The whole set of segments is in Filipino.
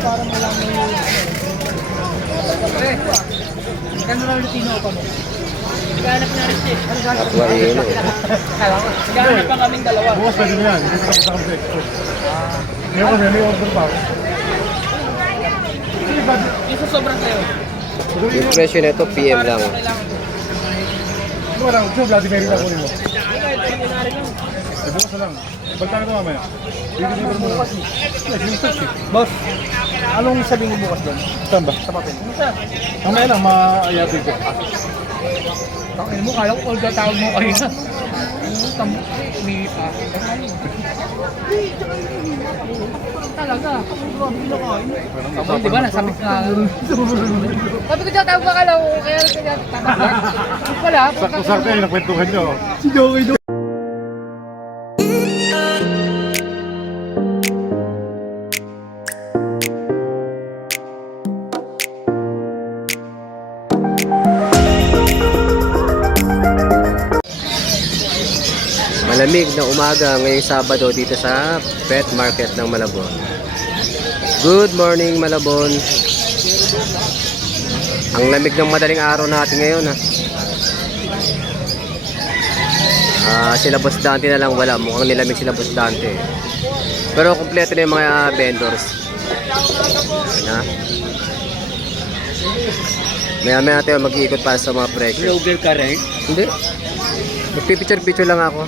para malaman yung... Kano lang yung tino pa mo? Naghanap na rin siya. Aquarino. Naghanap pa kaming dalawa. Bukas pwede na yan. Hindi ko sa kami sa export. Ngayon kasi may order pa ako. Isa sobrang sa'yo. Yung presyo nito PM lang. Ano ka lang? Ito, Bloody Mary na kunin mo. Ito yung nari lang. Bukas na lang. Balitan ko mamaya. I-deliver mo na. Boss, anong sabihin mo bukas doon? Saan ba? Sa papel. Ano sir? Mamaya lang, ma-ayatid ko. Tangin mo, kala ko all the tawag mo kayo na. Umiipa. Talaga. Tama, di ba? Nasabit na. Sabi ko dyan, tawag ka kala ko. Kaya kaya tataklan. Wala. Sakto-sakto yung nakwentuhan nyo. Si Joey doon. Malamig na umaga ngayong Sabado dito sa Pet Market ng Malabon. Good morning, Malabon. Ang lamig ng madaling araw natin ngayon, ha. Sila Boss Dante na lang wala. Mukhang nilamig sila Boss Dante. Pero kompleto na yung mga vendors. Ha? Maya-maya tayo mag-iikot para sa mga presyo. Vlogger ka rin? Hindi. Magpipicture-picture lang ako.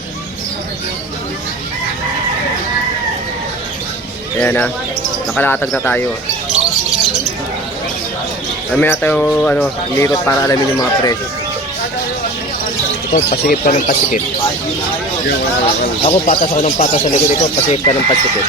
Ayan, ha. Nakalatag na tayo. Mamaya tayo umiikot para alamin yung mga presyo. Ito, pasikip ka ng pasikip. Ako patas ako ng patas sa likod. Ito, pasikip ka ng pasikip.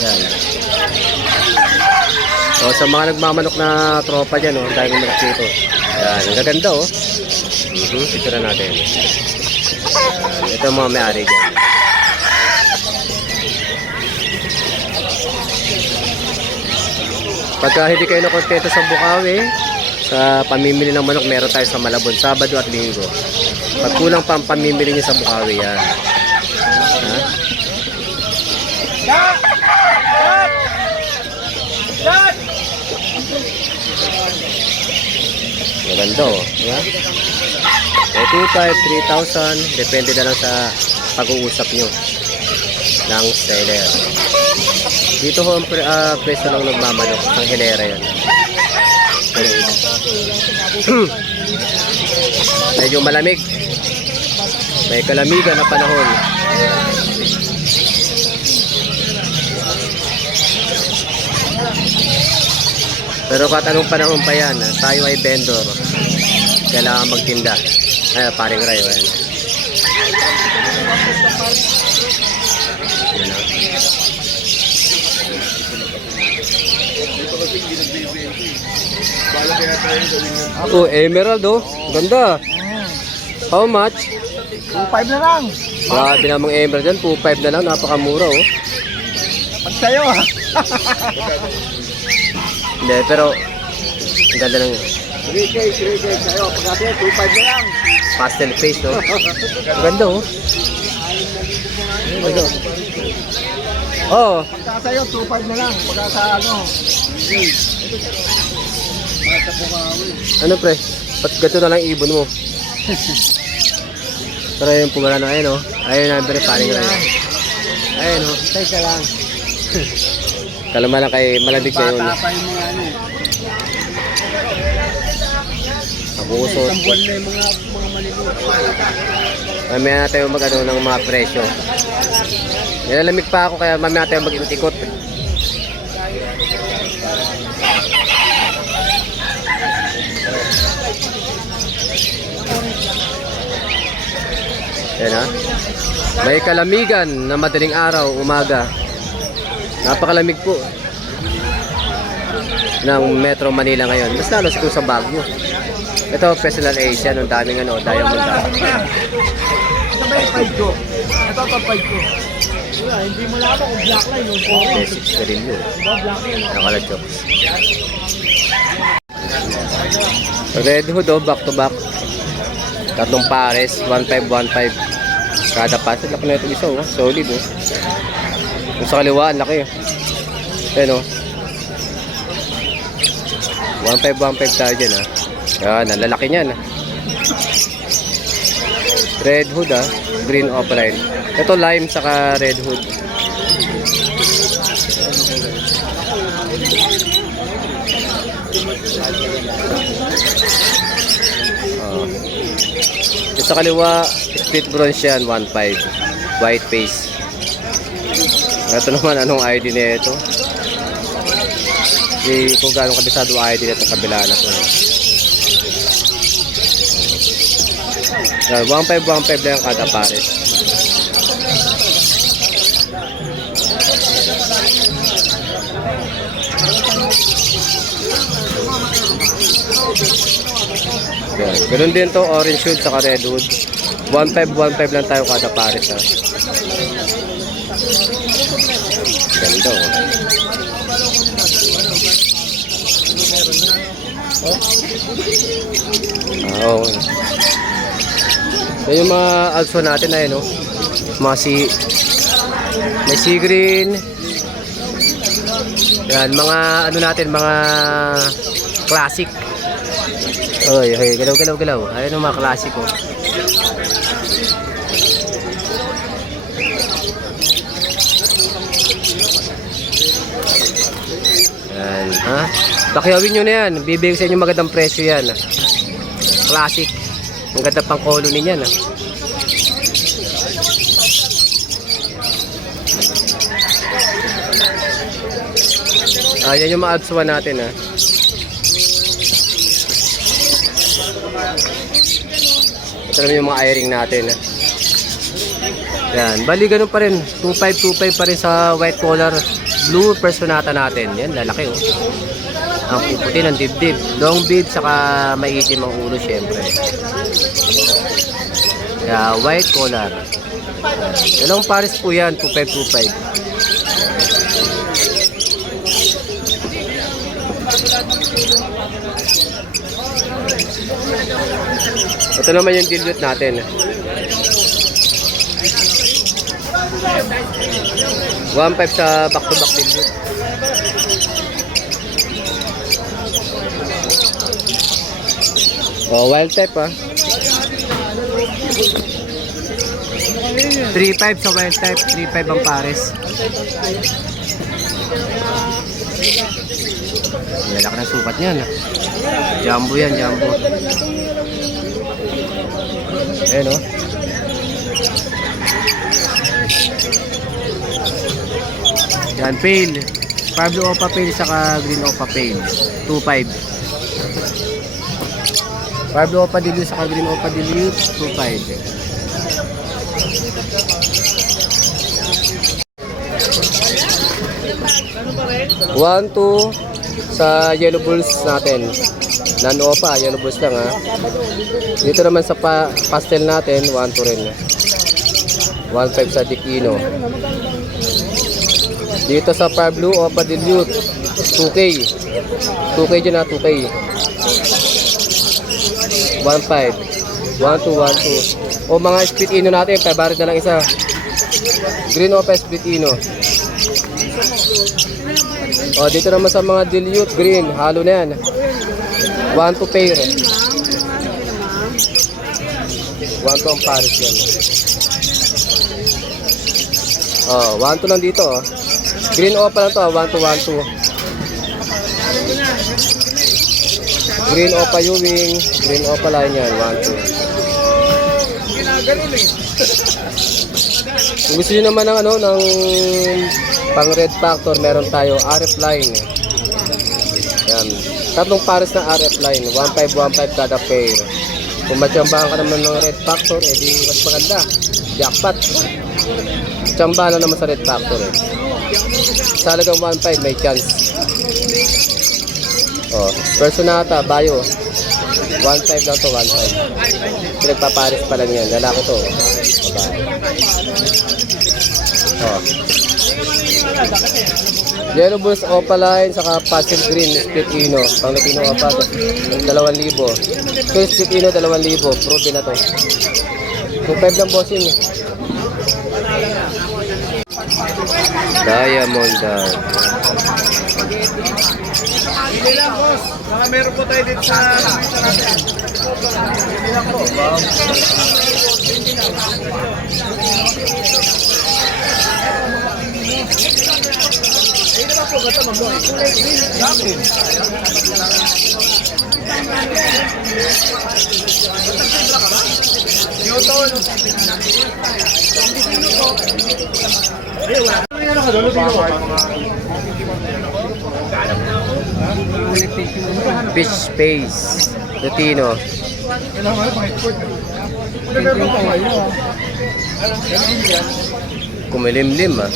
Yan. So, sa mga nagmamanok na tropa dyan, dahil yung manok dito. Yan, ang gaganda, oh. Picture natin. Ito ang mga may-ari dyan. Pagka hindi kayo nakontento sa Bukawi, sa pamimili ng manok, meron tayo sa Malabon, Sabado at Linggo. Pag kulang pa ang pamimili nyo sa Bukawi, yan. Ha? Maganda, oh. Yeah? 2,500, 3,000. Depende na lang sa pag-uusap nyo ng seller. Dito ho ang presyo lang nagmamanok. Ang hilera yan. Medyo malamig. May kalamigan na panahon. Pero kahit anong panahon pa yan, tayo ay vendor. Kailangan magtinda. Ay, paring rayo. Ayan. Oh, emerald, oh. Ganda. How much? 2.5 na lang. Grabe namang emerald yan. 2.5 na lang. Napakamura, oh. Pag sa'yo, ha? Hindi, pero ang ganda ng 3K sa'yo. Pag kasi 2.5 na lang. pastel face, no? Ang ganda, oh. Ito. Oh, Pagka sa'yo, 2.5 na lang. Pagka sa ano pre? Ba't gato na lang ibon mo? Pero yung pumarano, ayun, oh. Ayun na, pre, paring na yun. Ayun, oh. Teka lang. Kalama lang kay malamig kayo. Bata pa yung mga Abusot. Isang buwan na yung mga malimuot. Mamaya na tayo mag ng mga presyo. Nilalamig pa ako kaya mamaya tayo mag-ikot-ikot. Ayan, ha. May kalamigan na madaling araw, umaga. Napakalamig po ng Metro Manila ngayon. Mas lalo siguro sa Baguio. Ito, Personal Asia, ang daming diamond dot. Ito ba yung 5 ko? Ito pa 5 ko. Hindi mo lang kung black line yung 4. Basics na rin yun. Black line. Nakala-chokes. Red Hood, oh, back to back. Tatlong pares, 1.5, 1.5. Kada pares, laki na ito isa, oh. Solid, oh. Yung sa kaliwa, ang laki, oh. Ayan, oh. 1.5, 1.5 tayo dyan, ah. Yan, ang lalaki niyan, ah. Red Hood, ah. Green Opaline. Ito lime saka Red Hood. Oh. Ito sa kaliwa, split bronze yan, 1.5. White face. Ito naman, anong ID na ito? Kung gano'ng kabisado ID na itong kabila na ito. 1.5, 1.5 lang kada pares. Yan. Ganun din to, orange hood saka red hood. 1.5, 1.5 lang tayo kada pares, ha. Ganda, oh. Yan yung mga alpha natin na yun, no? Mga may sea green. Yan, mga ano natin, mga classic. Oy, hey, galaw. Ayun yung mga classic, oh. Yan, ha? Pakyawin nyo na yan. Bibigay sa inyo magandang presyo yan. Classic. Ang ganda pang colony niyan, ha? Ayan yung mga absuan natin, ha? Ito naman yung mga airing natin, ha? Yan, bali ganun pa rin. 2.5 pa rin sa white collar blue personata natin. Yan, lalaki, oh. Ang puputi ng dibdib. Long bead, saka maitim ang ulo, syempre. Kaya, white collar. Dalawang pares po yan, 2.5. Ito naman yung dilute natin. 1.5 sa back-to-back dilute. Oh, wild type, ha. 3.5 sa wild type, 3.5 ang pares. Lalaki na sukat niyan, ha. Jumbo yan, jumbo. Ayan, oh. Yan, pale. Pablo Opa pale saka Green Opa pale. 2.5. Pablo Opa dilute saka Green Opa dilute. 2.5. 1.2 sa yellow bulls natin. Non-opa, yellow bulls lang, ha. Dito naman sa pastel natin, 1.2 rin. 1.5 sa Dikino. Dito sa Pablo Opa dilute, 2K. 2K dyan, ha, 2K. 1.5. 1.2. O mga split ino natin, 500 na lang isa. Green Opa split ino. O, dito naman sa mga dilute green, halo na yan. 1.2 pair. 1.2 ang pares yan. O, 1.2 lang dito, o. Green Opa lang to, 1.2, 1.2. Green Opa Ewing, Green Opa line yan, 1.2. Kung gusto nyo naman ng, ng pang red factor, meron tayo RF line. Yan. Tatlong pares na RF line, 1.5, 1.5 kada pair. Kung matsambahan ka naman ng red factor, edi mas maganda. Jackpot. Tsamba na naman sa red factor, eh. Sa halagang 1.5 may chance. Oh, personata, bayo. 1.5 lang to, 1.5. Pinagpapares pa lang yan. Lalaki to. Babae. Oh. Yellow Bulls Opaline, saka Pastel Green, Split Ino. Pang Latino Opa, 2,000. So, Split Ino, 2,000. Proven na to. 2,500 lang bossing. Diamond Dog. Hindi lang, boss. Baka meron po tayo dito sa natin. Hindi lang po. Ayun naman po, gata mag-boss. Yakin. Newton. Ayun, ka doon? Beach Space. Latino. Kumilimlim ah.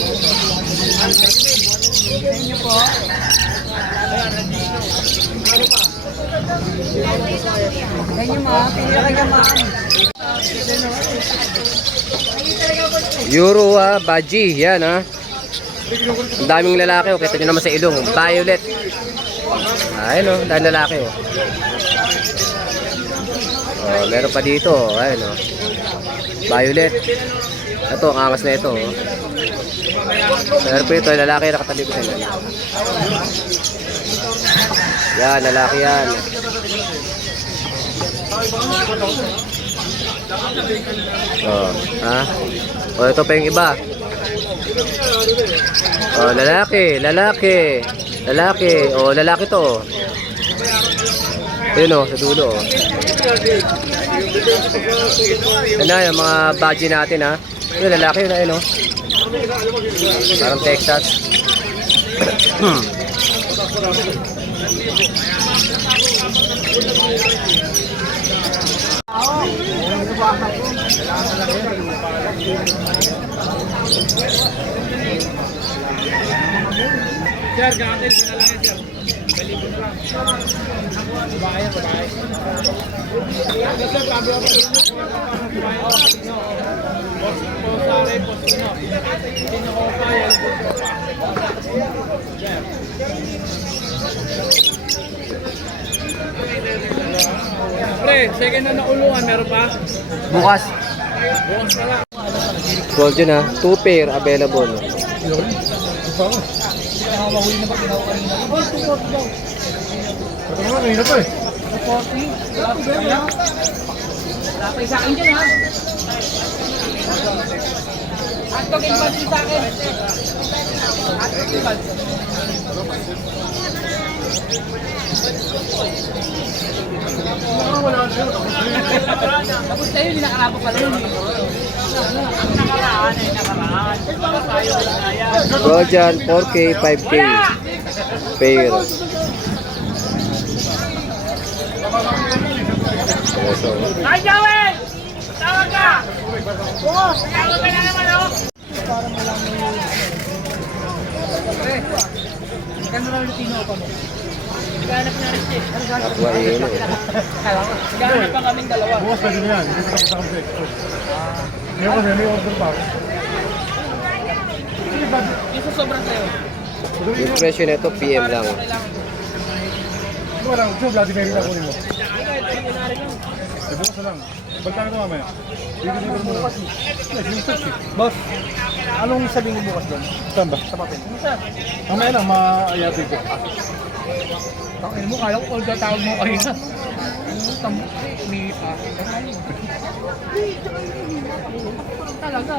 Euro Baji, yan ah. Ang daming lalaki oh, kita nyo naman sa ilong. Violet. Ayun oh, daming lalaki oh. Oh, meron pa dito, ayun oh. Violet. Ito, ang angas na ito oh. Meron pa ito, lalaki nakatabi ko sa inyo. Yan, lalaki yan. Oh, ha? Oh, ito pa yung iba. Oh, lalaki, lalaki. Lalaki, oh, lalaki to. Ayun oh, sa dulo oh. Yan na, yung mga badge natin ha. Yung lalaki yun, ayun oh. Parang Texas. Sir, gatin ko na lang yan, sir. Balik ko na lang. Babae yan, babae. Sir, bago ako dito. Posare, postino. Sino ko pa yan? Pre, second na nakulungan, meron pa? Bukas. Bukas na lang. Gold yun ha. 2 pair available. Ito naman, kanina pa eh. Wala pa sa akin dyan ha. Hotdog and buns sa akin. Hotdog and buns. Tapos tayo, hindi nakarapa pala yun. Nakaraan eh, nakaraan. Gold dyan, 4K, 5K. Pair. Ay, Joey! Tawag ka! Oo! Tawag ka na naman, oh! Gano'n lang Lutino pa mo? Naghanap na rin siya. Aqua yun eh. Naghanap pa kaming dalawa. Bukas pwede na yan. Hindi ko tapos ako sa export. Ngayon kasi may order pa ako. Yung sa sobrang sa'yo. Yung presyo nito, PM lang. Ito lang, ito Vladimir na kunin mo. Eh, bukas na lang. Balikan na ito mamaya. Dito mo na. Boss, anong sabihin mo bukas doon? Saan ba? Sa papel. Mamaya lang, maayati ko. Takin mo, kala ko all the tawag mo kanina. May pa. Talaga.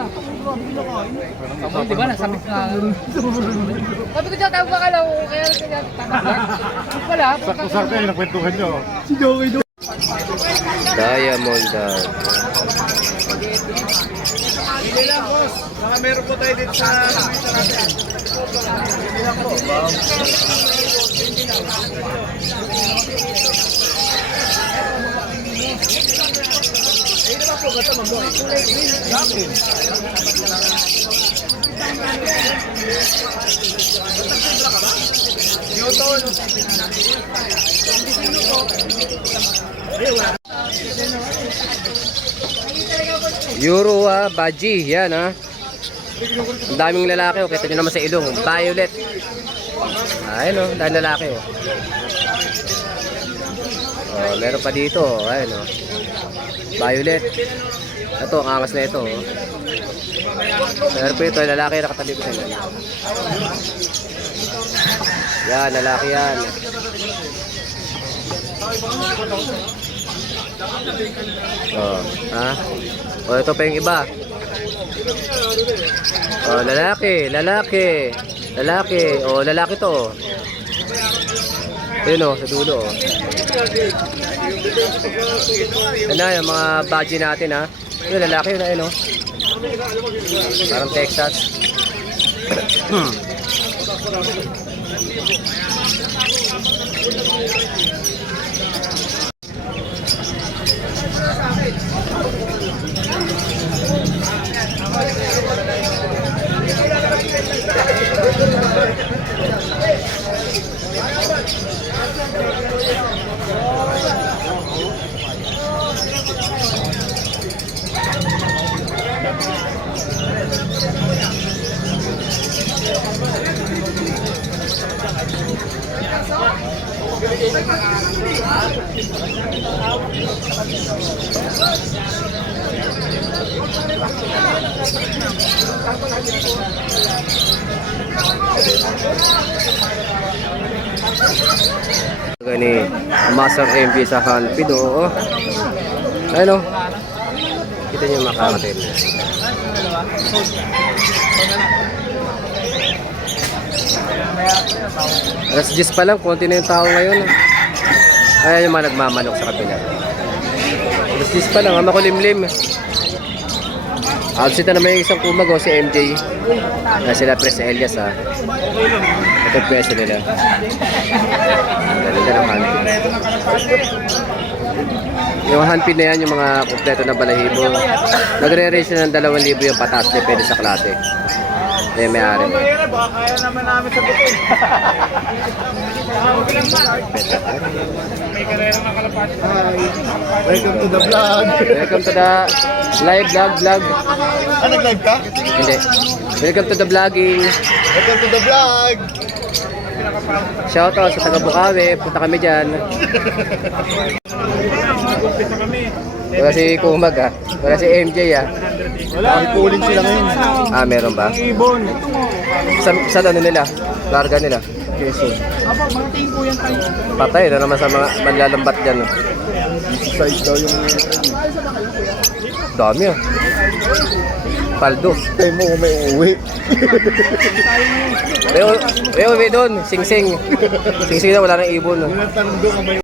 Sabi, di ba, nasabit nga. Sabi ko dyan, tawag ka lang. Kaya tatagyan. Wala. Sakto-sakto yung nakwentuhan nyo. Si Joey doon. Diamond Dog. Hindi lang, boss. Baka meron po tayo dito sa natin. Hindi lang po. Ayun naman po, gata mag-boss. Yakin. Newton. Euro Baji, yan ha. Ang daming lalaki oh, kita nyo naman sa ilong. Violet. Ayun oh, dahil lalaki oh. Oh, meron pa dito, ayun oh. Violet. Ito, ang angas na ito oh. Meron pa ito, lalaki nakatabi ko sa inyo. Yan, lalaki yan. Oh, ha? Oh, ito pa yung iba. Oh, lalaki. Oh, lalaki to. Ayun oh, sa dulo oh. Yan na, yung mga badge natin ha. Yung lalaki yun, ayun oh. Parang Texas. Gani, Master MV sa Hanpid oh. Ayun oh. Kita niyo makakatin. Alas 10 pa lang, konti na yung tao ngayon. Ayan yung mga nagmamanok sa kapila. Alas 10 pa lang, makulimlim. Absent na naman yung isang kumag si MJ. Na sila Pres Elias ha. Ito yung pwesto nila. Ganda ng Hanpid. Yung Hanpid na yan, yung mga kompleto na balahibo. Nagre-raise na ng 2,000 yung patas, depende sa klase. Eh, may-ari. Baka kaya naman namin sa buto. May karera ng kalapati. Welcome to the vlog. Welcome to the live vlog. Ah, nag-live ka? Hindi. Welcome to the vlogging. Welcome to the vlog. Shoutout sa taga Bukawi. Punta kami dyan. Wala si Kumag ha. Wala si MJ ha. Wala, pooling sila ngayon. Ah, meron ba? Ibon. Sa ano nila? Larga nila. Quezon. Aba, mga tingin po yan tayo. Patay na naman sa mga manlalambat dyan. Oh. Size daw yung... Dami ah. Paldo. Tayo mo kung may uuwi. May uwi doon. Sing-sing. Sing-sing na wala nang ibon. Tanong doon kung may